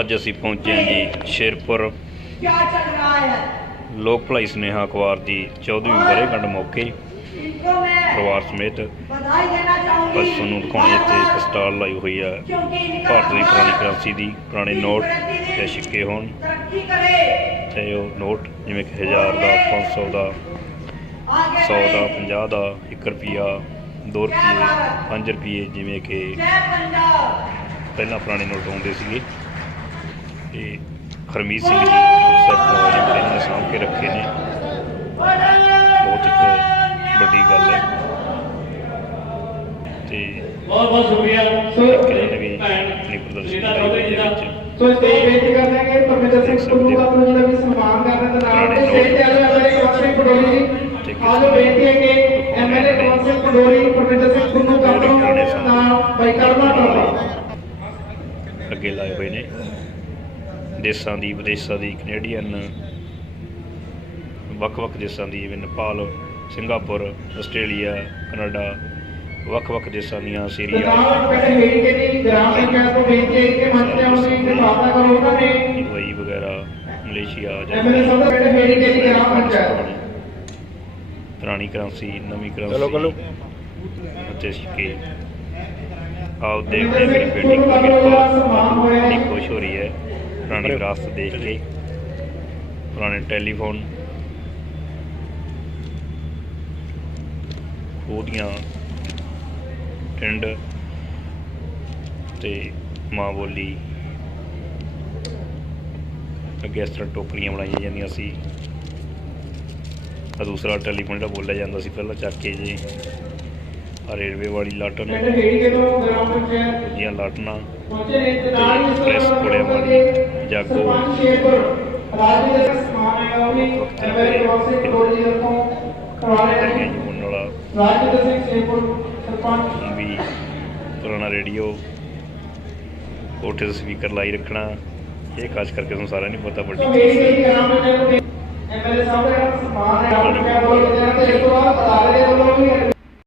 ਅੱਜ ਅਸੀਂ ਪਹੁੰਚੇ ਹਾਂ ਜੀ ਸ਼ੇਰਪੁਰ। ਲੋਕ ਭਲਾਈ ਸੁਨੇਹਾ ਅਖਬਾਰ ਦੀ 14ਵੀਂ ਵਰ੍ਹੇਗੰਢ ਮੌਕੇ। ਪਰਿਵਾਰ ਸਮੇਤ ਬਸ ਤੁਹਾਨੂੰ ਦਿਖਾਉਣੀ ਇੱਥੇ ਸਟਾਲ ਲਾਈ ਹੋਈ ਹੈ ਭਾਰਤ ਦੀ ਪੁਰਾਣੀ ਕਰੰਸੀ ਦੀ, ਪੁਰਾਣੇ ਨੋਟ ਤੇ ਸਿੱਕੇ ਹੋਣ। ਤੇ ਉਹ ਨੋਟ ਜਿਵੇਂ ਕਿ 1000 ਦਾ 500 ਦਾ 100 ਦਾ 50 ਦਾ 1 ਰੁਪਿਆ 2 ਰੁਪਏ 5 ਰੁਪਏ ਜਿਵੇਂ ਕਿ ਪਹਿਲਾਂ ਪੁਰਾਣੇ ਨੋਟ ਹੁੰਦੇ ਸੀਗੇ। ਤੇ ਖਰਮੀਤ ਸਿੰਘ ਜੀ ਸਭ ਤੋਂ ਜਿਹੜੇ ਇਹਨਾਂ ਨੇ ਸਾਂਭ ਕੇ ਰੱਖੇ ਨੇ। ਬਹੁਤ ਇੱਕ ਵੱਡੀ ਗੱਲ ਹੈ। ਤੇ ਬਹੁਤ ਬਹੁਤ ਸ਼ੁਕਰੀਆ। ਵੀ ਆਪਣੀ ਪ੍ਰਦਰਸ਼ਨੀ ਹੈ ਵਿੱਚ। ਸੋ ਸਟੇਜ ਬੇਨਤੀ ਕਰਦੇ ਹਾਂ ਕਿ ਪਰਮੇਸ਼ਰ ਸਿੰਘ ਕੁੱਲੂ ਦਾ ਆਪਣਾ ਜਿਹੜਾ ਵੀ ਸਨਮਾਨ ਕਰਨ ਦੇ ਨਾਲ ਤੇ ਸਟੇਜ ਤੇ ਆਲੇ ਆਪਣੇ ਕੌਂਸਲ ਪਟੋਰੀ ਜੀ ਆਜੋ ਬੇਨਤੀ ਹੈ ਕਿ ਐਮਐਲਏ ਕੌਂਸਲ ਪਟੋਰੀ ਪਰਮੇਸ਼ਰ ਸਿੰਘ ਕੁੱਲੂ ਦਾ ਆਪਣਾ ਨਾਮ ਬਾਈਕਾਟਾ ਕਰਵਾ ਅੱਗੇ ਲਾਏ ਹੋਏ ਨੇ। ਦੇਸ਼ਾਂ ਦੀ ਵਿਦੇਸ਼ਾਂ ਦੀ ਕੈਨੇਡੀਅਨ ਵੱਖ-ਵੱਖ ਦੇਸ਼ਾਂ ਦੀ ਜਿਵੇਂ ਨੇਪਾਲ ਸਿੰਗਾਪੁਰ ਆਸਟ੍ਰੇਲੀਆ ਕੈਨੇਡਾ ਵੱਖ-ਵੱਖ ਦੇਸ਼ਾਂ ਦੀਆਂ ਸੀਰੀਆ। ਦੁਬਈ ਵਗੈਰਾ ਮਲੇਸ਼ੀਆ ਪੁਰਾਣੀ ਕਰੰਸੀ ਨਵੀਂ ਕਰੰਸੀ। ਚਲੋ ਚਲੋ ਅਤੇ ਸਿੱਕੇ ਆਓ ਦੇਖਦੇ ਹਾਂ ਮੇਰੀ ਬੇਟੀ ਬੜੀ ਖੁਸ਼ ਹੋ ਰਹੀ ਹੈ। ਪੁਰਾਣੀ ਵਿਰਾਸਤ ਦੇਖ ਕੇ। ਪੁਰਾਣੇ ਟੈਲੀਫੋਨ। ਉਹਦੀਆਂ ਟਿੰਡ ਤੇ ਮਾਂ ਬੋਲੀ। ਅੱਗੇ ਇਸ ਤਰ੍ਹਾਂ ਟੋਕਰੀਆਂ ਬਣਾਈਆਂ ਜਾਂਦੀਆਂ ਸੀ। ਆ ਦੂਸਰਾ ਟੈਲੀਫੋਨ ਜਿਹੜਾ ਬੋਲਿਆ ਜਾਂਦਾ ਸੀ ਪਹਿਲਾਂ ਚੱਕ ਕੇ ਜੀ। ਆ ਰੇਲਵੇ ਵਾਲੀ ਲਾਟਨ। ਦੀਆਂ ਲਾਟਨਾਂ। ਪਹੁੰਚੇ ਨੇ ਤੇ ਨਾਲ ਹੀ ਇਸ ਪ੍ਰੈਸ ਤੋਂ ਕੋਲਿਆਂ ਵਾਲੀ। ਸਰਪੰਚ ਸ਼ੇਰਪੁਰ ਰਾਜ ਦੇ ਜਿਹੜਾ ਸਮਾਨ ਹੈ ਉਹ ਵੀ ਐਮਐਲਏ ਕੌਂਸਲ ਪਟੋਰੀ ਜੀ ਤੋਂ ਕਰਵਾ ਰਹੇ ਹੈਗੇ ਨੇ। ਜੀ ਹੁਣ ਵਾਲਾ ਰਾਜ ਸਿੰਘ ਸ਼ੇਰਪੁਰ ਸਰਪੰਚ। ਹੁਣ ਵੀ ਪੁਰਾਣਾ ਰੇਡੀਓ ਕੋਠੇ ਤੇ ਸਪੀਕਰ ਲਾਈ ਰੱਖਣਾ ਇਹ ਖਾਸ ਕਰਕੇ ਤੁਹਾਨੂੰ ਸਾਰਿਆਂ ਨੂੰ ਪਤਾ ਵੱਡੀ ਚੀਜ਼ ਹੈ ਦੇ ਐਮਐਲਏ ਸਾਹਿਬ ਦਾ ਸਮਾਨ ਹੈ ਆਪਣੇ ਜਿਹੜਾ ਤੇ ਇਸ ਤੋਂ